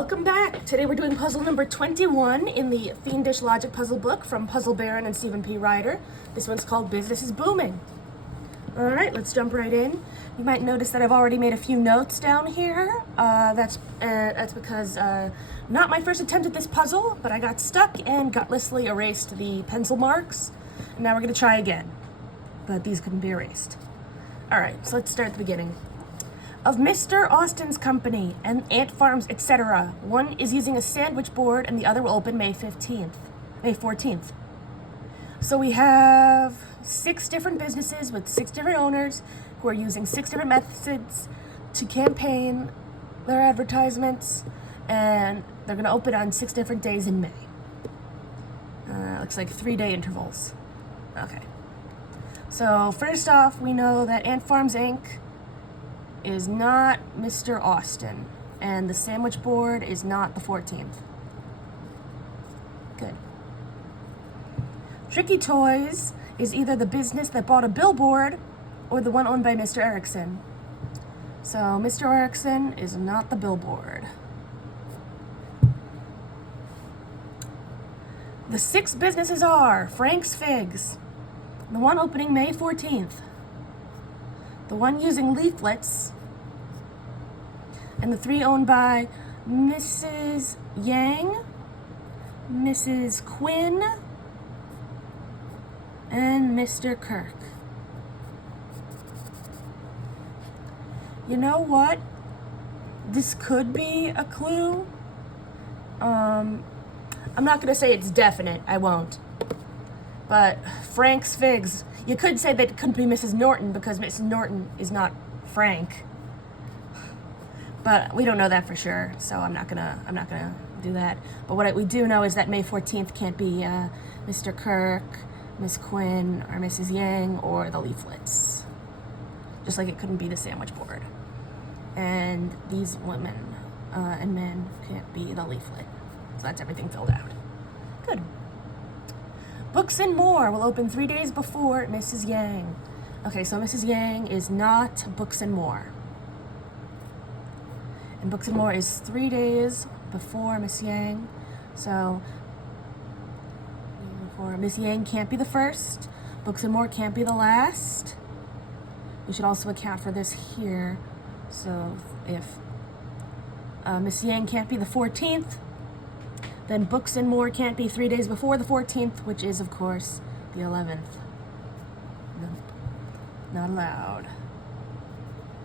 Welcome back! Today we're doing puzzle number 21 in the Fiendish Logic Puzzle book from Puzzle Baron and Stephen P. Ryder. This one's called Business is Booming. Alright, let's jump right in. You might notice that I've already made a few notes down here. That's because not my first attempt at this puzzle, but I got stuck and gutlessly erased the pencil marks. And now we're going to try again. But these couldn't be erased. Alright, so let's start at the beginning. Of Mr. Austin's company and ant farms, etc. One is using a sandwich board and the other will open May 14th. So we have 6 different businesses with 6 different owners who are using 6 different methods to campaign their advertisements, and they're going to open on 6 different days in May. Looks like 3-day intervals. Okay. So first off, we know that Ant Farms Inc. is not Mr. Austin, and the sandwich board is not the 14th. Good. Tricky Toys is either the business that bought a billboard or the one owned by Mr. Erickson. So Mr. Erickson is not the billboard. The 6 businesses are Frank's Figs, the one opening May 14th, the one using leaflets, and the 3 owned by Mrs. Yang, Mrs. Quinn, and Mr. Kirk. You know what? This could be a clue. I'm not going to say it's definite. I won't. But Frank's Figs, you could say that it couldn't be Mrs. Norton because Mrs. Norton is not Frank. But we don't know that for sure, so I'm not gonna do that. But what we do know is that May 14th can't be Mr. Kirk, Miss Quinn, or Mrs. Yang, or the leaflets. Just like it couldn't be the sandwich board. And these women and men can't be the leaflet. So that's everything filled out. Good. Books and More will open 3 days before Mrs. Yang. Okay, so Mrs. Yang is not Books and More. And Books and More is 3 days before Miss Yang. So Miss Yang can't be the first. Books and More can't be the last. We should also account for this here. So if Miss Yang can't be the 14th, then Books and More can't be 3 days before the 14th, which is, of course, the 11th. Nope. Not allowed.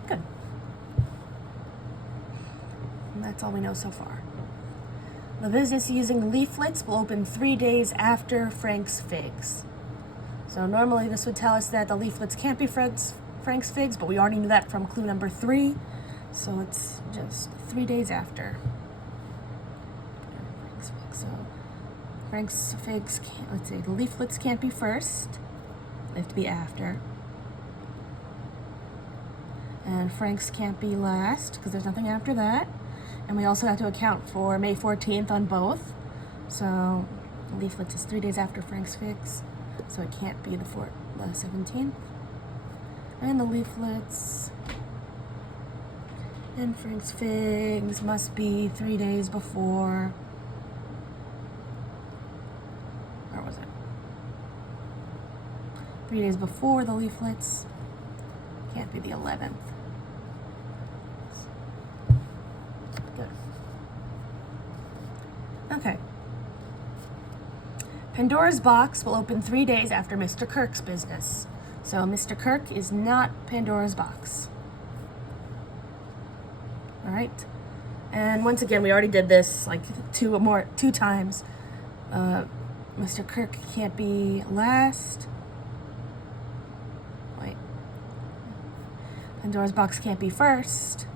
Good. And that's all we know so far. The business using leaflets will open 3 days after Frank's Figs. So normally this would tell us that the leaflets can't be Frank's Figs, but we already knew that from clue number 3. So it's just 3 days after. So Frank's Figs can't, let's see, the leaflets can't be first. They have to be after. And Frank's can't be last because there's nothing after that. And we also have to account for May 14th on both. So the leaflets is 3 days after Frank's Figs. So it can't be the 17th. And the leaflets and Frank's Figs must be 3 days before. Where was it? 3 days before the leaflets. Can't be the 11th. Good. Okay. Pandora's Box will open 3 days after Mr. Kirk's business. So Mr. Kirk is not Pandora's Box. All right. And once again, we already did this like two times. Mr. Kirk can't be last. Wait. Pandora's Box can't be first.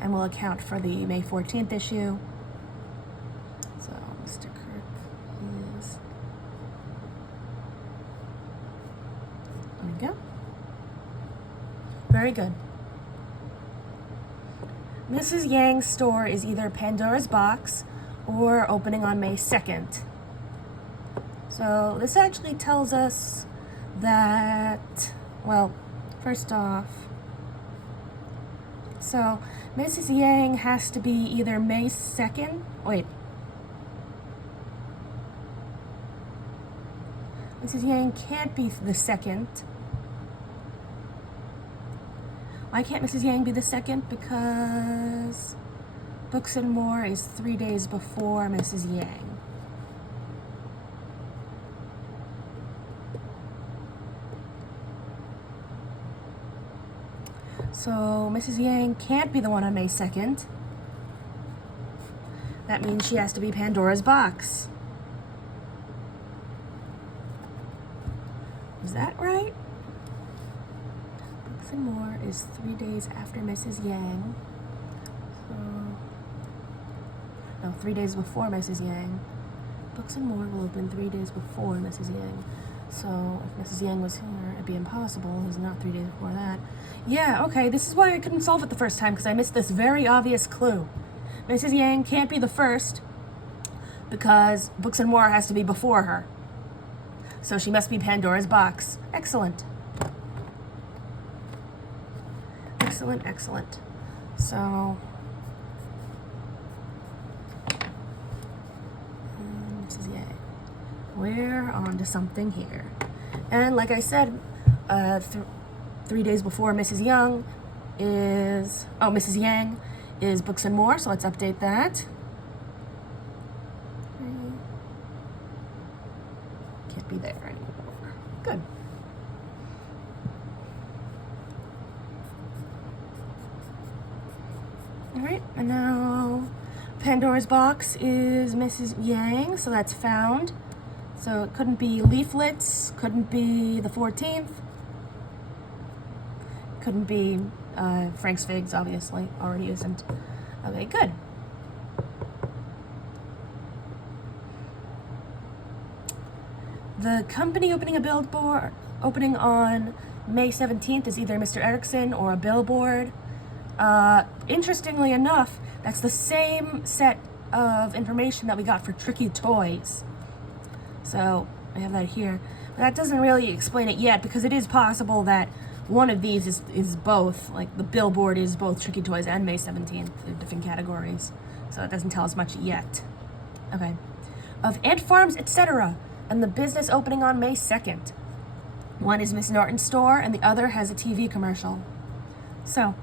And we'll account for the May 14th issue. So Mr. Kirk is... There we go. Very good. Mrs. Yang's store is either Pandora's Box or opening on May 2nd. So this actually tells us that, well, first off, so Mrs. Yang has to be either May 2nd. Wait. Mrs. Yang can't be the 2nd. Why can't Mrs. Yang be the 2nd? Because Books and More is 3 days before Mrs. Yang. So Mrs. Yang can't be the one on May 2nd. That means she has to be Pandora's Box. Is that right? Books and More is 3 days after Mrs. Yang. So, no, 3 days before Mrs. Yang. Books and More will open 3 days before Mrs. Yang. So if Mrs. Yang was here, it'd be impossible. He's not 3 days before that. Yeah, okay, this is why I couldn't solve it the first time, because I missed this very obvious clue. Mrs. Yang can't be the first because Books and More has to be before her. So she must be Pandora's Box. Excellent. Excellent, excellent. So, Mrs. Yang. We're on to something here. And like I said, 3 days before Mrs. Yang is, Mrs. Yang is Books and More, so let's update that. Can't be there anymore. Good. All right, and now Pandora's Box is Mrs. Yang, so that's found. So it couldn't be leaflets, couldn't be the 14th, couldn't be Frank's Figs, obviously, already isn't. Okay, good. The company opening a billboard, opening on May 17th is either Mr. Erickson or a billboard. Interestingly enough, that's the same set of information that we got for Tricky Toys. So I have that here. But that doesn't really explain it yet, because it is possible that one of these is both, like the billboard is both Tricky Toys and May 17th, they're different categories. So it doesn't tell us much yet. Okay. Of Ant Farms, etc., and the business opening on May 2nd. One is Miss Norton's store, and the other has a TV commercial. So,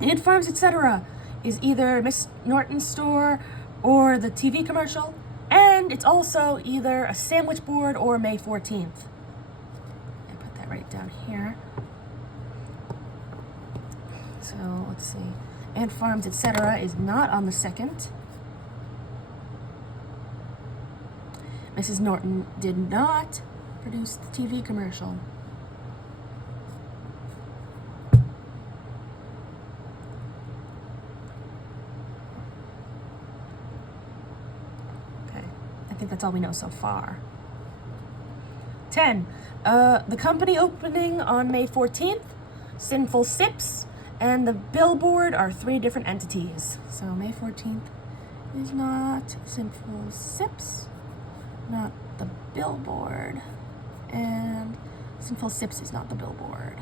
Ant Farms, etc. is either Miss Norton's store or the TV commercial, and it's also either a sandwich board or May 14th. I put that right down here. So, let's see. Ant Farms, etc. is not on the 2nd. Mrs. Norton did not produce the TV commercial. Okay, I think that's all we know so far. 10. The company opening on May 14th, Sinful Sips, and the billboard are 3 different entities. So May 14th is not Sinful Sips, not the billboard, and Sinful Sips is not the billboard.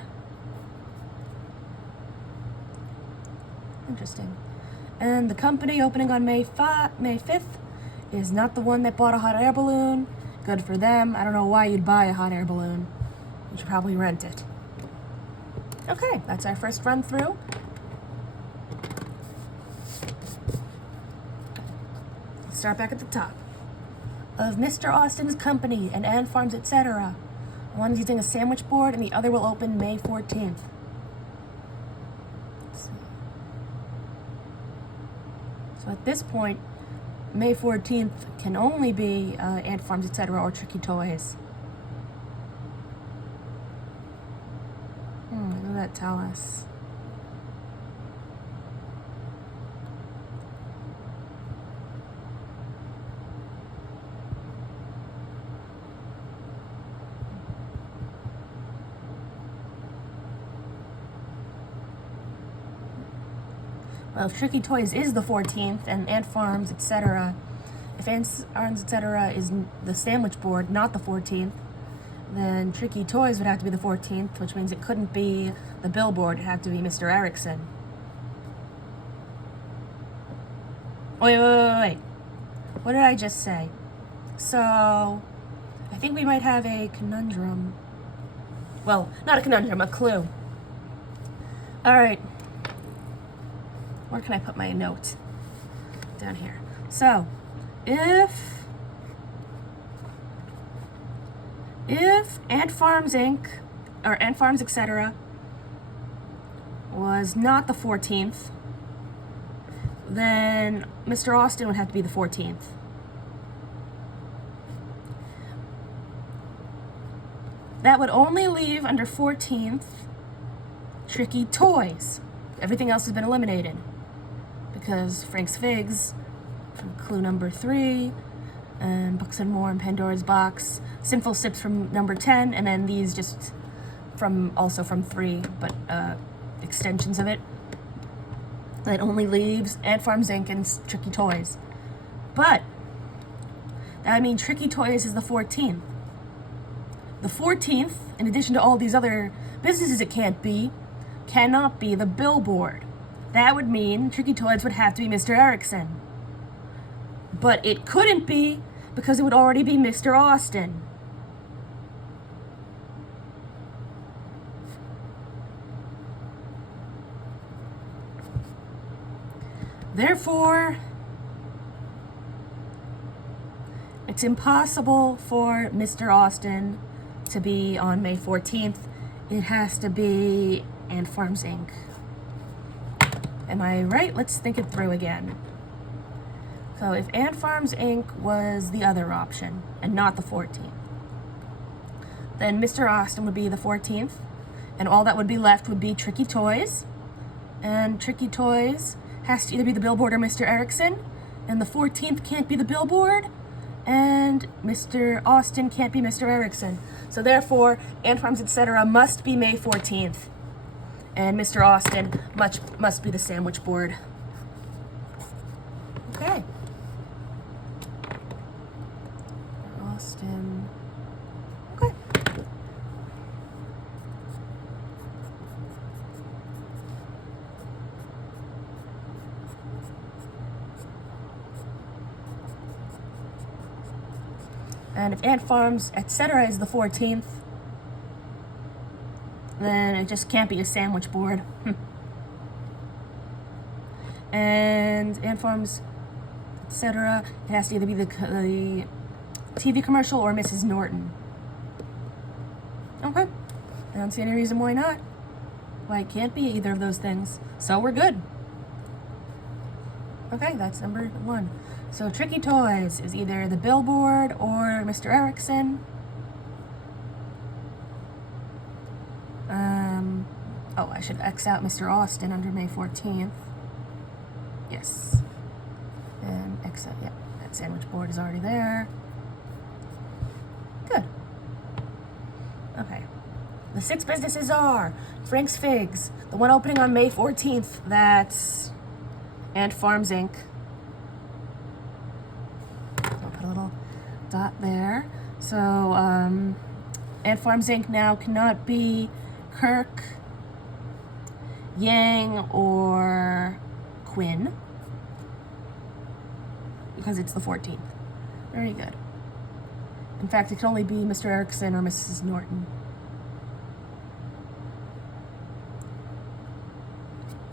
Interesting. And the company opening on May 5th is not the one that bought a hot air balloon. Good for them. I don't know why you'd buy a hot air balloon. You should probably rent it. Okay, that's our first run through. Let's start back at the top. Of Mr. Austin's company and Ant Farms, etc. One's using a sandwich board and the other will open May 14th. So at this point, May 14th can only be Ant Farms, etc. or Tricky Toys. What does that tell us? Well, if Tricky Toys is the 14th and Ant Farms, etc., if Ant Farms, etc. is the sandwich board, not the 14th, then Tricky Toys would have to be the 14th, which means it couldn't be the billboard, it'd have to be Mr. Erickson. Wait. What did I just say? So, I think we might have a conundrum. Well, not a conundrum, a clue. All right. Where can I put my note? Down here. So, if Ant Farms Inc. or Ant Farms, etc. was not the 14th, then Mr. Austin would have to be the 14th. That would only leave under 14th Tricky Toys. Everything else has been eliminated because Frank's Figs from clue number 3, and Books and More and Pandora's Box, Sinful Sips from number 10, and then these just also from 3, but extensions of it. That only leaves Ant Farms Inc. and Tricky Toys. But that would mean Tricky Toys is the 14th. The 14th, in addition to all these other businesses it cannot be the billboard. That would mean Tricky Toys would have to be Mr. Erickson. But it couldn't be because it would already be Mr. Austin. Therefore, it's impossible for Mr. Austin to be on May 14th. It has to be Ant Farms Inc. Am I right? Let's think it through again. So if Ant Farms Inc. was the other option and not the 14th, then Mr. Austin would be the 14th, and all that would be left would be Tricky Toys, and Tricky Toys has to either be the billboard or Mr. Erickson, and the 14th can't be the billboard, and Mr. Austin can't be Mr. Erickson. So therefore, Ant Farms, etc. must be May 14th, and Mr. Austin must be the sandwich board. Okay. Austin. Okay. And if Ant Farms, etc. is the 14th, then it just can't be a sandwich board. And Ant Farms, etc., it has to either be the TV commercial or Mrs. Norton. Okay. I don't see any reason why not. Why it can't be either of those things. So we're good. Okay, that's number 1. So Tricky Toys is either the billboard or Mr. Erickson. Oh, I should X out Mr. Austin under May 14th. Yes. And X out, yep, that sandwich board is already there. Good. Okay. The 6 businesses are Frank's Figs, the one opening on May 14th, that's Ant Farms Inc. I'll put a little dot there. So, Ant Farms Inc. now cannot be Kirk, Yang, or Quinn, because it's the 14th. Very good. In fact, it can only be Mr. Erickson or Mrs. Norton.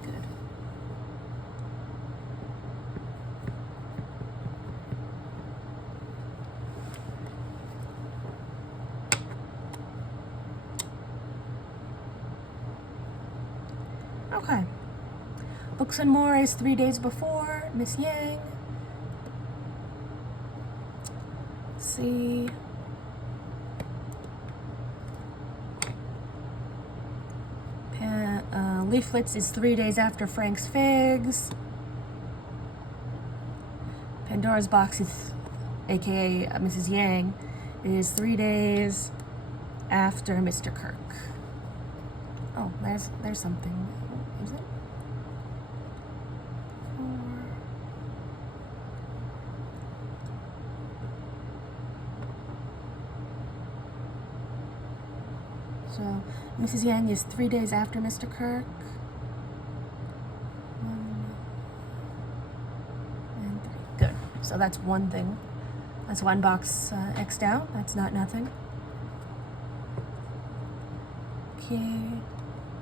Good. Okay. Books and More is 3 days before Miss Yang. Let's see. Leaflets is 3 days after Frank's Figs. Pandora's Box is, aka Mrs. Yang, is 3 days after Mr. Kirk. Oh, there's something. Is it? 4. So Mrs. Yang is 3 days after Mr. Kirk. 1 and So that's one thing. That's one box X'd out. That's not nothing. Okay.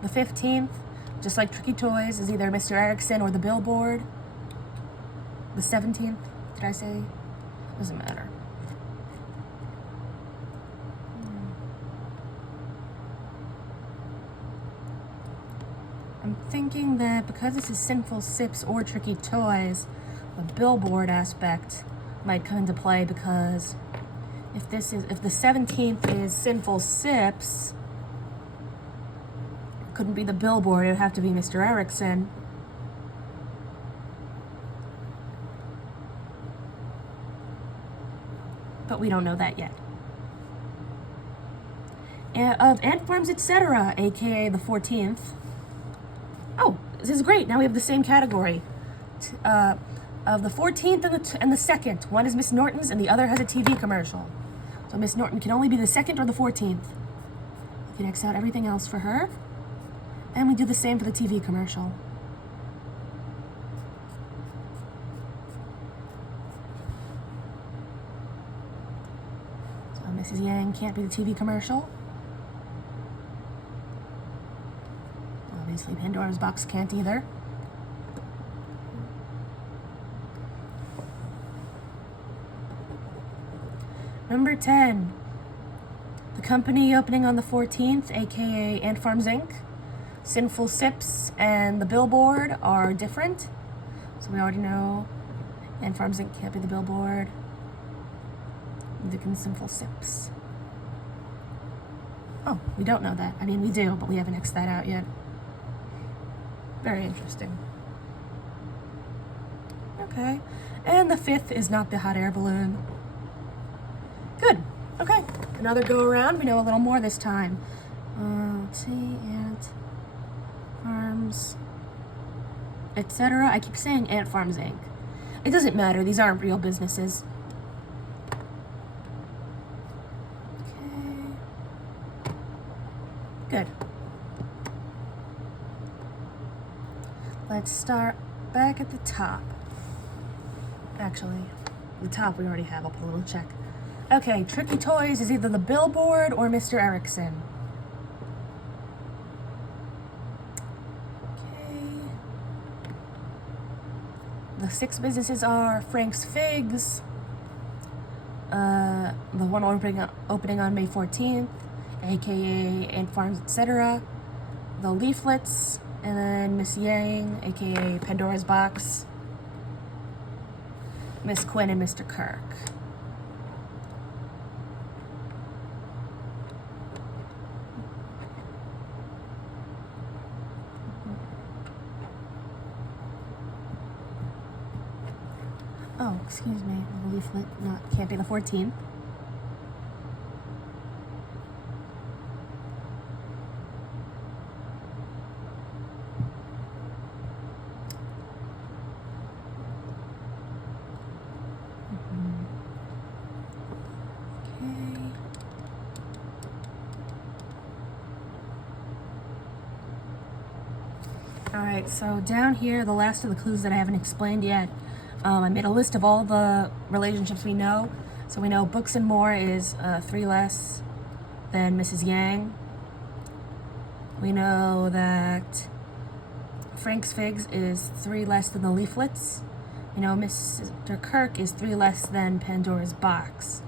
The 15th, just like Tricky Toys, is either Mr. Erickson or the Billboard. The 17th, did I say? Doesn't matter. I'm thinking that because this is Sinful Sips or Tricky Toys, the Billboard aspect might come into play, because if the 17th is Sinful Sips, it couldn't be the Billboard, it would have to be Mr. Erickson. But we don't know that yet. Of Ant Farms, etc., aka the 14th. Oh, this is great. Now we have the same category. Of the 14th and the 2nd. One is Miss Norton's and the other has a TV commercial. So Miss Norton can only be the 2nd or the 14th. We can X out everything else for her. And we do the same for the TV commercial. So Mrs. Yang can't be the TV commercial. Obviously Pandora's Box can't either. Number 10, the company opening on the 14th, aka Ant Farms Inc., Sinful Sips, and the Billboard are different. So we already know Ant Farms Inc. can't be the Billboard. Dickens Sinful Sips. Oh, we don't know that. I mean, we do, but we haven't X'd that out yet. Very interesting. Okay. And the 5th is not the hot air balloon. Good. Okay. Another go around. We know a little more this time. Let's see. Ant Farms, etc. I keep saying Ant Farms Inc. It doesn't matter. These aren't real businesses. Okay. Good. Let's start back at the top. Actually, the top we already have. I'll put a little check. Okay, Tricky Toys is either the Billboard or Mr. Erickson. Okay. The 6 businesses are Frank's Figs, the one opening on May 14th, aka Ant Farms, etc., the Leaflets, and then Miss Yang, aka Pandora's Box, Miss Quinn, and Mr. Kirk. Oh, excuse me, the leaflet can't be the 14th. Alright, so down here, the last of the clues that I haven't explained yet, I made a list of all the relationships we know. So we know Books and More is 3 less than Mrs. Yang. We know that Frank's Figs is 3 less than the Leaflets. We know Mr. Kirk is 3 less than Pandora's Box.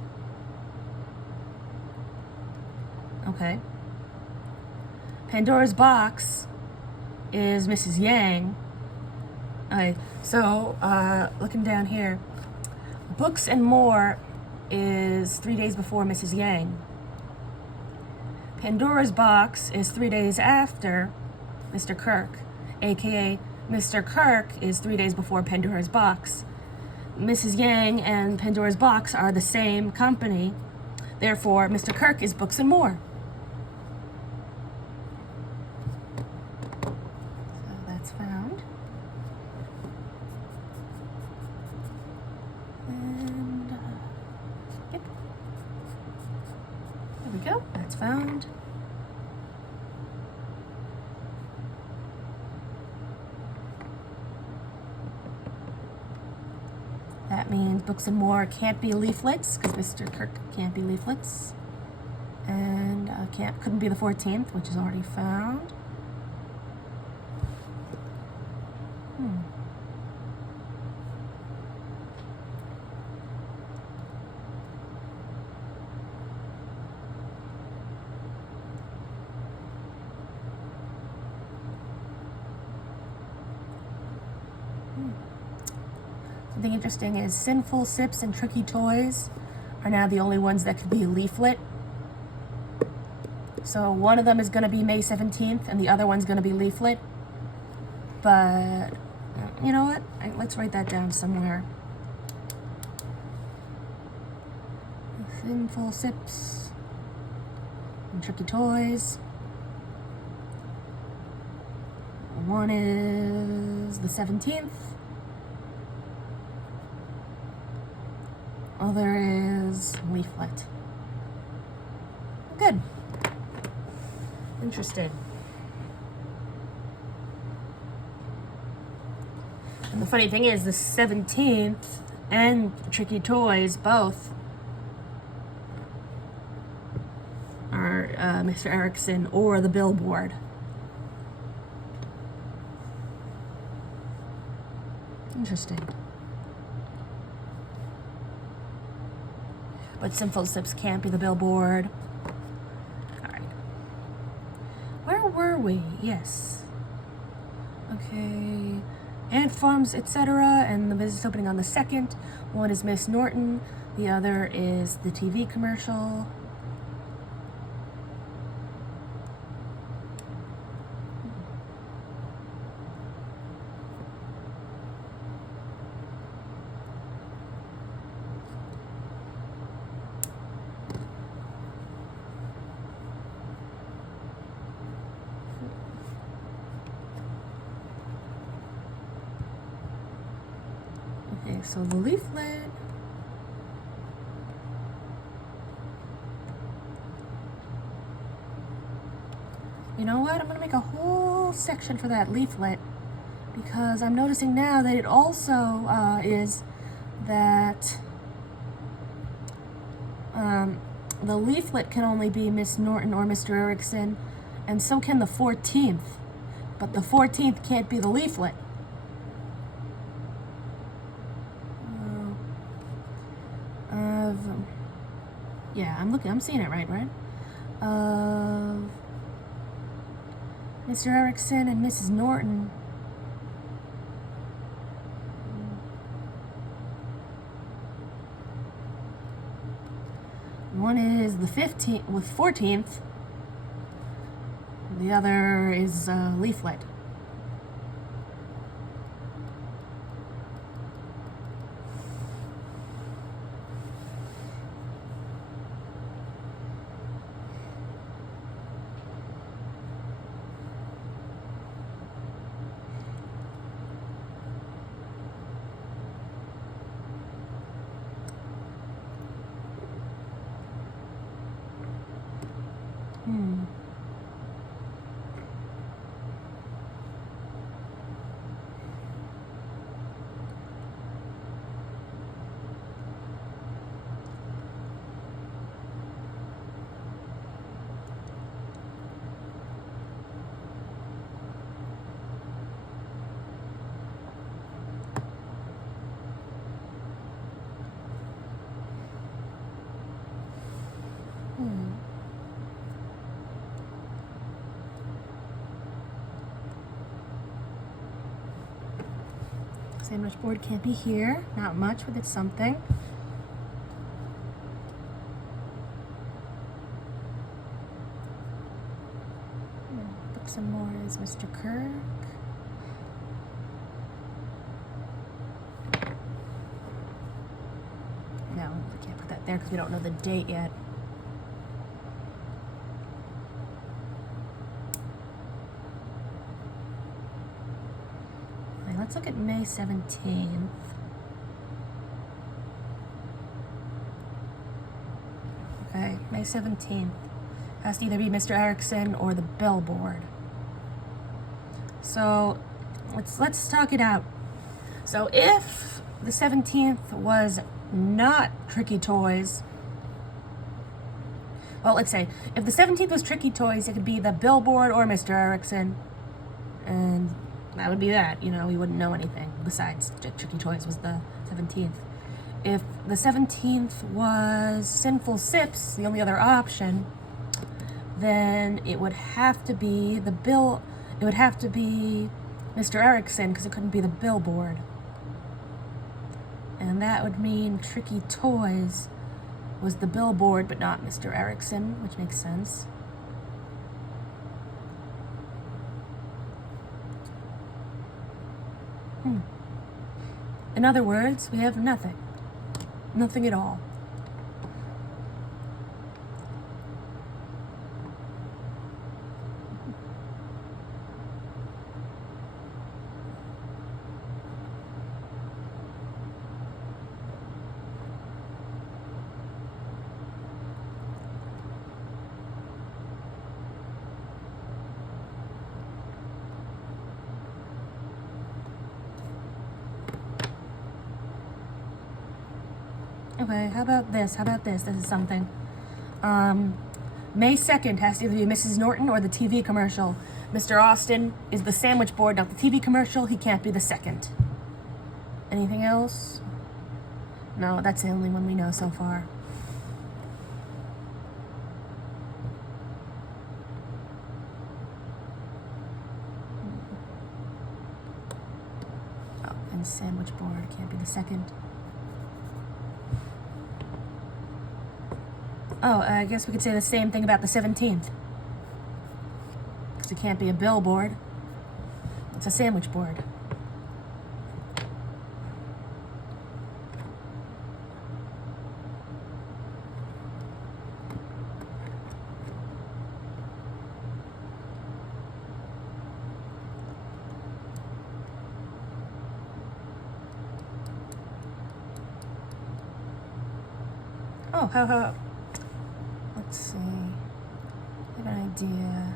Okay. Pandora's Box is Mrs. Yang. Okay, so looking down here, Books and More is 3 days before Mrs. Yang. Pandora's Box is 3 days after Mr. Kirk, aka Mr. Kirk is 3 days before Pandora's Box. Mrs. Yang and Pandora's Box are the same company, therefore Mr. Kirk is Books and More. Found. And yep. There we go. That's found. That means means books and more can't be leaflets, because Mr. Kirk can't be leaflets. And couldn't be the 14th, which is already found. Something interesting is Sinful Sips and Tricky Toys are now the only ones that could be a leaflet. So one of them is going to be May 17th and the other one's going to be leaflet. But you know what? Let's write that down somewhere. Sinful Sips and Tricky Toys. One is the 17th. Other is leaflet. Good. Interesting. And the funny thing is, the 17th and Tricky Toys both are Mr. Erickson or the Billboard. Interesting. But Sinful Sips can't be the Billboard. All right. Where were we? Yes. Okay. Ant Farms, etc. And the business opening on the 2nd. One is Miss Norton. The other is the TV commercial. Okay, so the leaflet. You know what? I'm going to make a whole section for that leaflet because I'm noticing now that it also is that the leaflet can only be Miss Norton or Mr. Erickson, and so can the 14th. But the 14th can't be the leaflet. Yeah, I'm seeing it right? Of Mr. Erickson and Mrs. Norton. One is the 15th with 14th. The other is leaflet. Sandwich board can't be here. Not much, but it's something. Book some more is Mr. Kirk. No, we can't put that there because we don't know the date yet. Let's look at May 17th. Okay, May 17th. Has to either be Mr. Erickson or the Billboard. So let's talk it out. So if the 17th was not Tricky Toys, well, let's say, if the 17th was Tricky Toys, it could be the Billboard or Mr. Erickson, and that would be that. You know, we wouldn't know anything besides Tricky Toys was the 17th. If the 17th was Sinful Sips, the only other option, then it would have to be it would have to be Mr. Erickson, because it couldn't be the Billboard. And that would mean Tricky Toys was the Billboard, but not Mr. Erickson, which makes sense. In other words, we have nothing. Nothing at all. Okay, how about this? This is something. May 2nd has to either be Mrs. Norton or the TV commercial. Mr. Austin is the sandwich board, not the TV commercial. He can't be the 2nd. Anything else? No, that's the only one we know so far. Oh, and sandwich board can't be the 2nd. Oh, I guess we could say the same thing about the 17th. Because it can't be a billboard. It's a sandwich board. Oh, how. Let's see. I have an idea.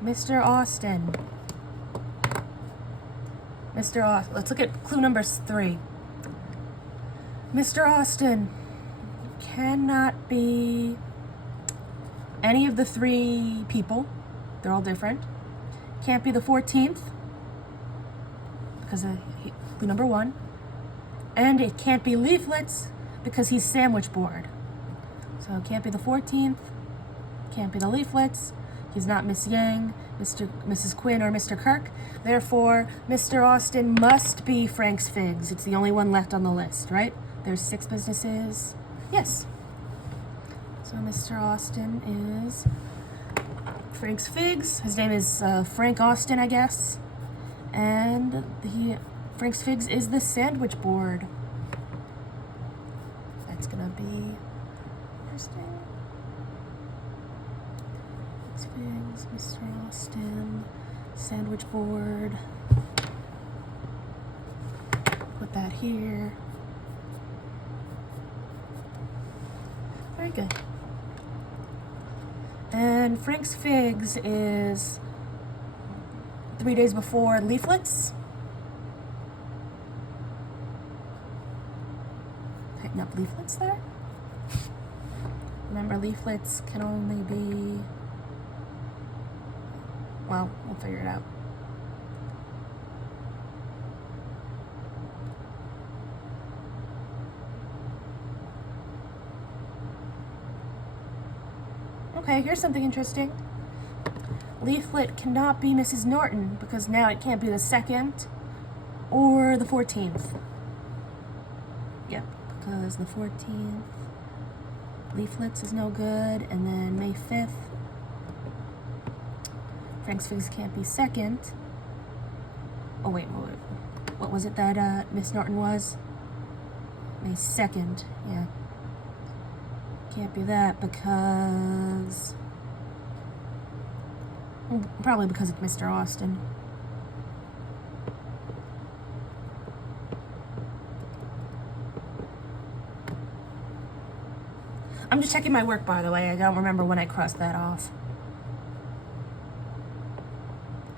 Mr. Austin. Let's look at clue number 3. Mr. Austin cannot be any of the 3 people. They're all different. Can't be the 14th because of clue number 1. And it can't be leaflets because he's sandwich board. So it can't be the 14th, can't be the leaflets, he's not Miss Yang, Mrs. Quinn, or Mr. Kirk. Therefore, Mr. Austin must be Frank's Figs. It's the only one left on the list, right? There's 6 businesses. Yes. So Mr. Austin is Frank's Figs. His name is Frank Austin, I guess. And Frank's Figs is the sandwich board. That's gonna be interesting. Figs, Mr. Austin, sandwich board. Put that here. Very good. And Frank's Figs is 3 days before leaflets. Tighten up leaflets there. Remember, leaflets can only be, well, we'll figure it out. Okay, here's something interesting. Leaflet cannot be Mrs. Norton because now it can't be the 2nd or the 14th. Yep, because the 14th, leaflets is no good, and then May 5th, Frank's Figs can't be 2nd. Oh wait, what was it that Miss Norton was? May 2nd, yeah. Can't be that because, probably because it's Mr. Austin. I'm just checking my work, by the way. I don't remember when I crossed that off.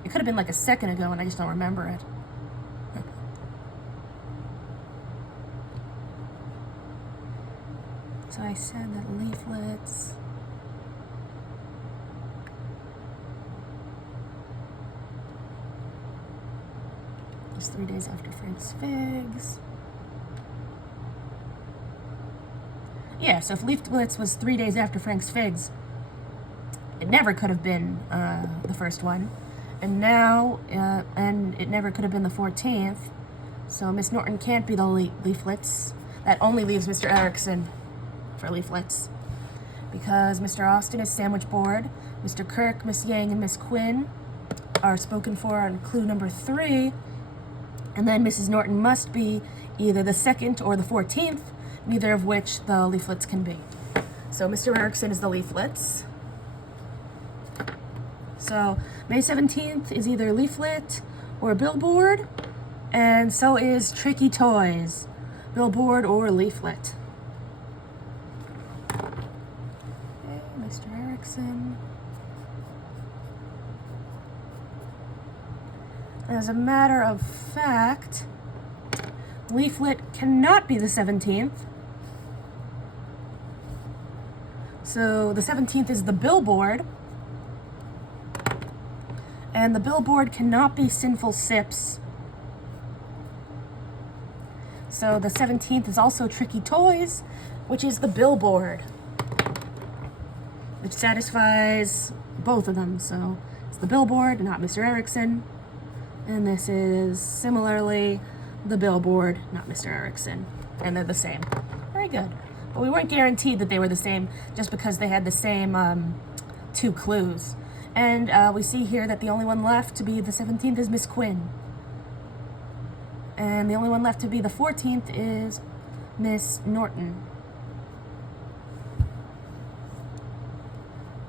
It could have been like a second ago and I just don't remember it. So I said that leaflets was 3 days after Frank's Figs. Yeah, so if leaflets was 3 days after Frank's Figs, it never could have been the first one. And now, and it never could have been the 14th. So Miss Norton can't be the leaflets. That only leaves Mr. Erickson for leaflets. Because Mr. Austin is sandwich board, Mr. Kirk, Miss Yang, and Miss Quinn are spoken for on clue number 3. And then Mrs. Norton must be either the 2nd or the 14th, neither of which the leaflets can be. So Mr. Erickson is the leaflets. So May 17th is either leaflet or billboard, and so is Tricky Toys, billboard or leaflet. Okay, Mr. Erickson. As a matter of fact, leaflet cannot be the 17th. So the 17th is the billboard. And the billboard cannot be Sinful Sips. So the 17th is also Tricky Toys, which is the billboard, which satisfies both of them. So it's the billboard, not Mr. Erickson. And this is similarly the billboard, not Mr. Erickson. And they're the same. Very good. But we weren't guaranteed that they were the same just because they had the same 2 clues. And we see here that the only one left to be the 17th is Miss Quinn. And the only one left to be the 14th is Miss Norton.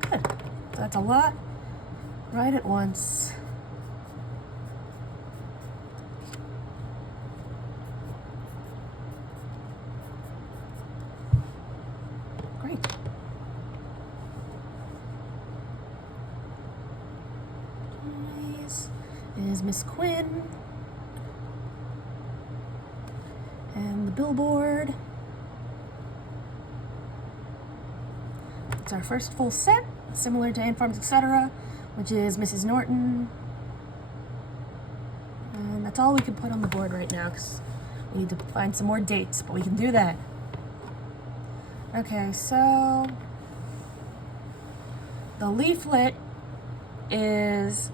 Good. So that's a lot right at once. Great. Is Miss Quinn. And the billboard. It's our first full set, similar to Ant Farms, etc., which is Mrs. Norton. And that's all we can put on the board right now because we need to find some more dates, but we can do that. Okay, so the leaflet is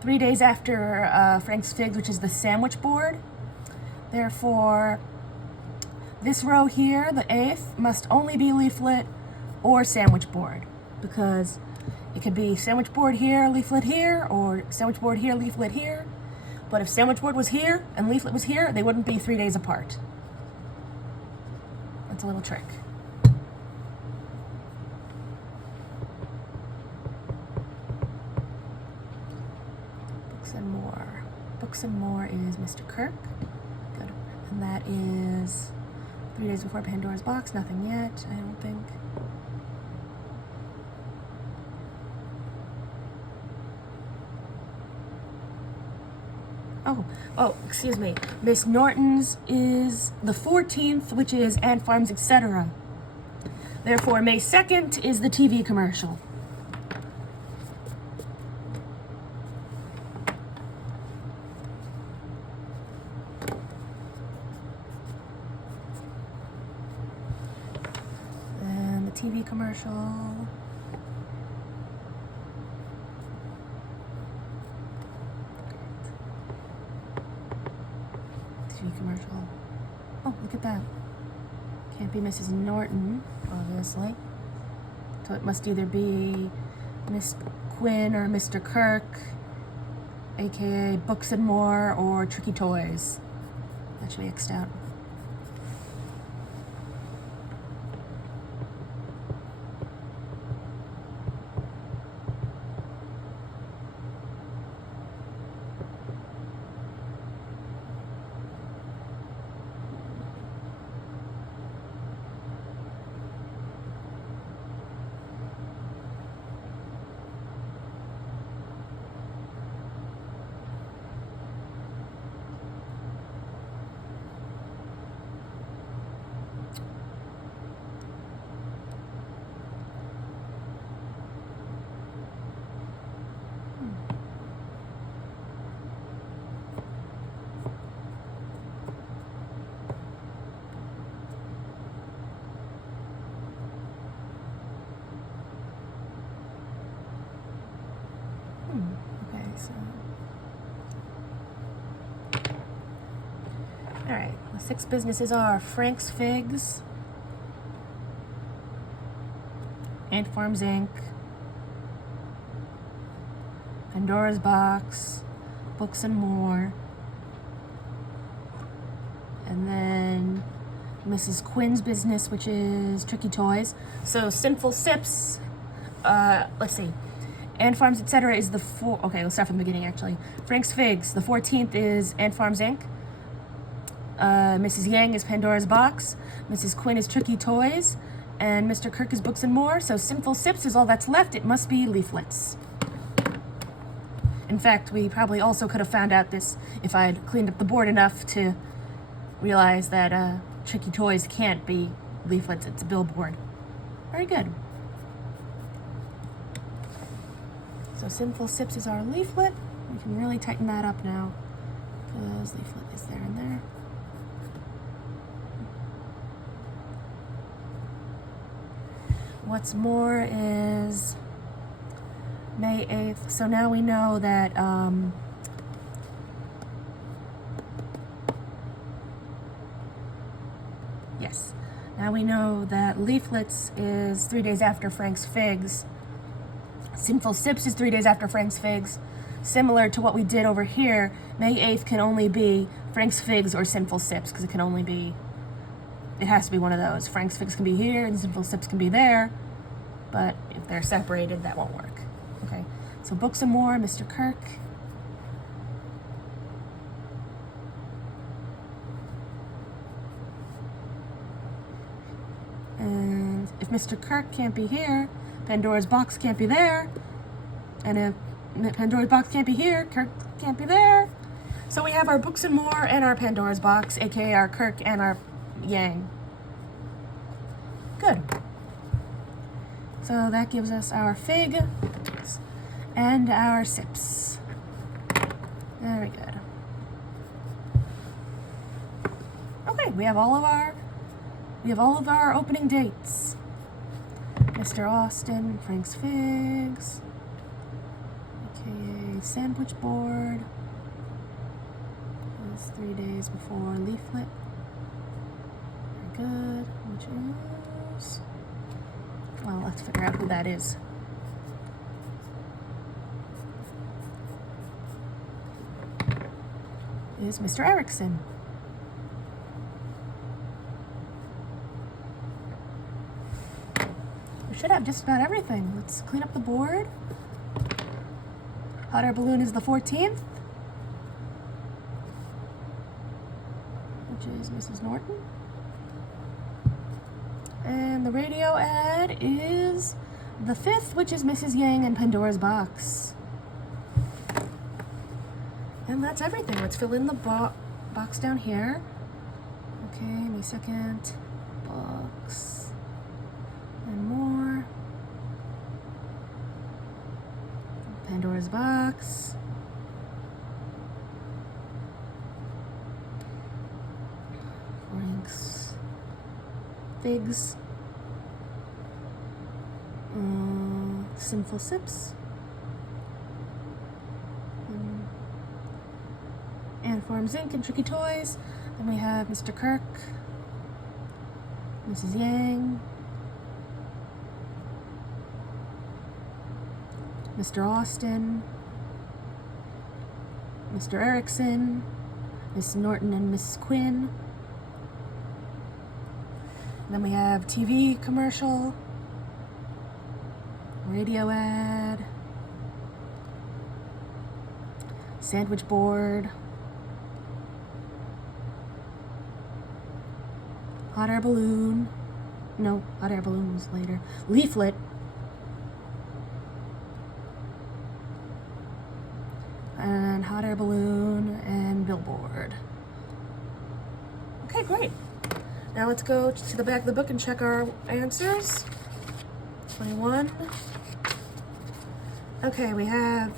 3 days after Frank's Figs, which is the sandwich board. Therefore, this row here, the 8th, must only be leaflet or sandwich board, because it could be sandwich board here, leaflet here, or sandwich board here, leaflet here. But if sandwich board was here and leaflet was here, they wouldn't be 3 days apart. That's a little trick. Books and More is Mr. Kirk. Good. And that is 3 days before Pandora's Box. Nothing yet, I don't think. Oh, excuse me. Miss Norton's is the 14th, which is Ant Farms, etc. Therefore, May 2nd is the TV commercial. TV commercial. TV commercial. Oh, look at that. Can't be Mrs. Norton, obviously. So it must either be Miss Quinn or Mr. Kirk, aka Books and More, or Tricky Toys. That should be X'd out. 6 businesses are Frank's Figs, Ant Farms Inc., Pandora's Box, Books and More, and then Mrs. Quinn's business, which is Tricky Toys. So Sinful Sips, let's see, Ant Farms, etc. is the okay, let's start from the beginning actually. Frank's Figs, the 14th is Ant Farms Inc. Mrs. Yang is Pandora's Box, Mrs. Quinn is Tricky Toys, and Mr. Kirk is Books and More. So Sinful Sips is all that's left. It must be Leaflets. In fact, we probably also could have found out this if I had cleaned up the board enough to realize that Tricky Toys can't be Leaflets, it's a billboard. Very good. So Sinful Sips is our leaflet. We can really tighten that up now because leaflet is there and there. What's more is May 8th. So now we know that yes. Now we know that Leaflets is 3 days after Frank's Figs. Sinful Sips is 3 days after Frank's Figs. Similar to what we did over here, May 8th can only be Frank's Figs or Sinful Sips, because it has to be one of those. Frank's Figs can be here and Sinful Sips can be there, but if they're separated, that won't work. Okay, so Books and More, Mr. Kirk. And if Mr. Kirk can't be here, Pandora's Box can't be there. And if Pandora's Box can't be here, Kirk can't be there. So we have our Books and More and our Pandora's Box, aka our Kirk and our Yang. Good. So that gives us our Fig and our Sips. Very good. Okay, we have all of our opening dates. Mr. Austin, Frank's Figs, aka Sandwich Board. It's 3 days before Leaflet. Very good. Which is, well, let's figure out who that is. Is Mr. Erickson. We should have just about everything. Let's clean up the board. Hot air balloon is the 14th, which is Mrs. Norton. And the radio ad is the 5th, which is Mrs. Yang and Pandora's Box. And that's everything. Let's fill in the box down here. Okay, May 2nd, Books and More. Pandora's Box. Frank's Figs. Sinful Sips. Ant Farms Inc. and Tricky Toys. Then we have Mr. Kirk, Mrs. Yang, Mr. Austin, Mr. Erickson, Miss Norton and Miss Quinn. And then we have TV commercial, radio ad, sandwich board, hot air balloon. No, hot air balloon was later. Leaflet. And hot air balloon and billboard. Okay, great. Now let's go to the back of the book and check our answers. 21. Okay, we have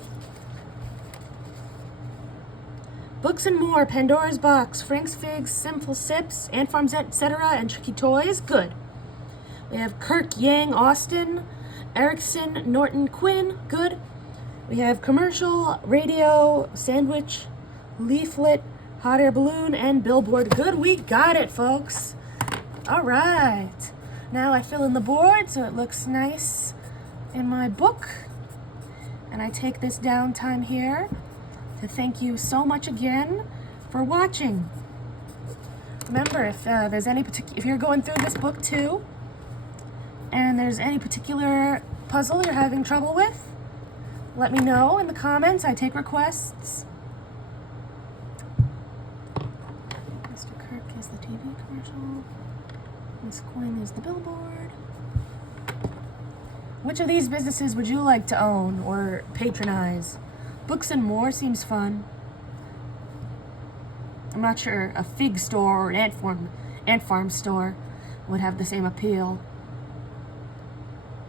Books and More, Pandora's Box, Frank's Figs, Sinful Sips, Ant Farms, etc., and Tricky Toys. Good. We have Kirk, Yang, Austin, Erickson, Norton, Quinn. Good. We have commercial, radio, sandwich, leaflet, hot air balloon, and billboard. Good, we got it, folks. All right. Now I fill in the board so it looks nice in my book. And I take this downtime here to thank you so much again for watching. Remember, if there's any if you're going through this book too, and there's any particular puzzle you're having trouble with, let me know in the comments. I take requests. Mr. Kirk is the TV commercial. Miss Coin is the billboard. Which of these businesses would you like to own or patronize? Books and More seems fun. I'm not sure a fig store or an ant farm store would have the same appeal.